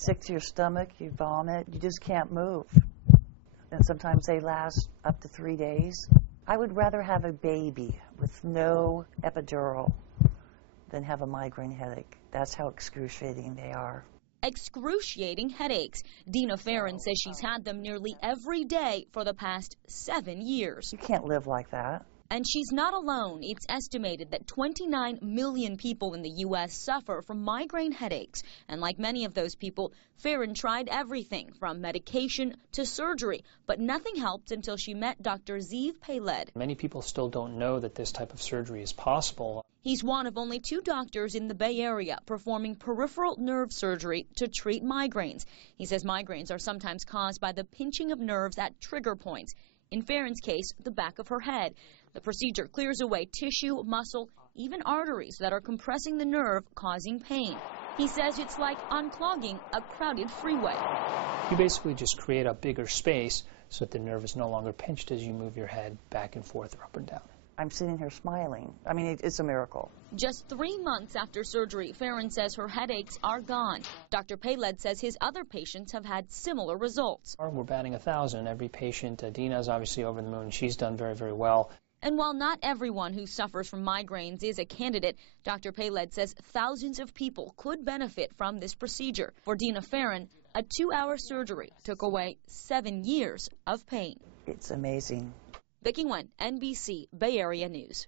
sick to your stomach, you vomit, you just can't move. And sometimes they last up to 3 days. I would rather have a baby with no epidural than have a migraine headache. That's how excruciating they are. Excruciating headaches. Dina Farron says she's had them nearly every day for the past 7 years. You can't live like that. And she's not alone. It's estimated that 29 million people in the U.S. suffer from migraine headaches. And like many of those people, Farron tried everything from medication to surgery, but nothing helped until she met Dr. Zeev Peled. Many people still don't know that this type of surgery is possible. He's one of only 2 doctors in the Bay Area performing peripheral nerve surgery to treat migraines. He says migraines are sometimes caused by the pinching of nerves at trigger points. In Farron's case, the back of her head. The procedure clears away tissue, muscle, even arteries that are compressing the nerve, causing pain. He says it's like unclogging a crowded freeway. You basically just create a bigger space so that the nerve is no longer pinched as you move your head back and forth or up and down. I'm sitting here smiling. I mean, it's a miracle. Just 3 months after surgery, Farron says her headaches are gone. Dr. Peled says his other patients have had similar results. We're batting 1,000 every patient. Dina's obviously over the moon. She's done very, very well. And while not everyone who suffers from migraines is a candidate, Dr. Peled says thousands of people could benefit from this procedure. For Dina Farron, a 2-hour surgery took away 7 years of pain. It's amazing. Vicki Nguyen, NBC Bay Area News.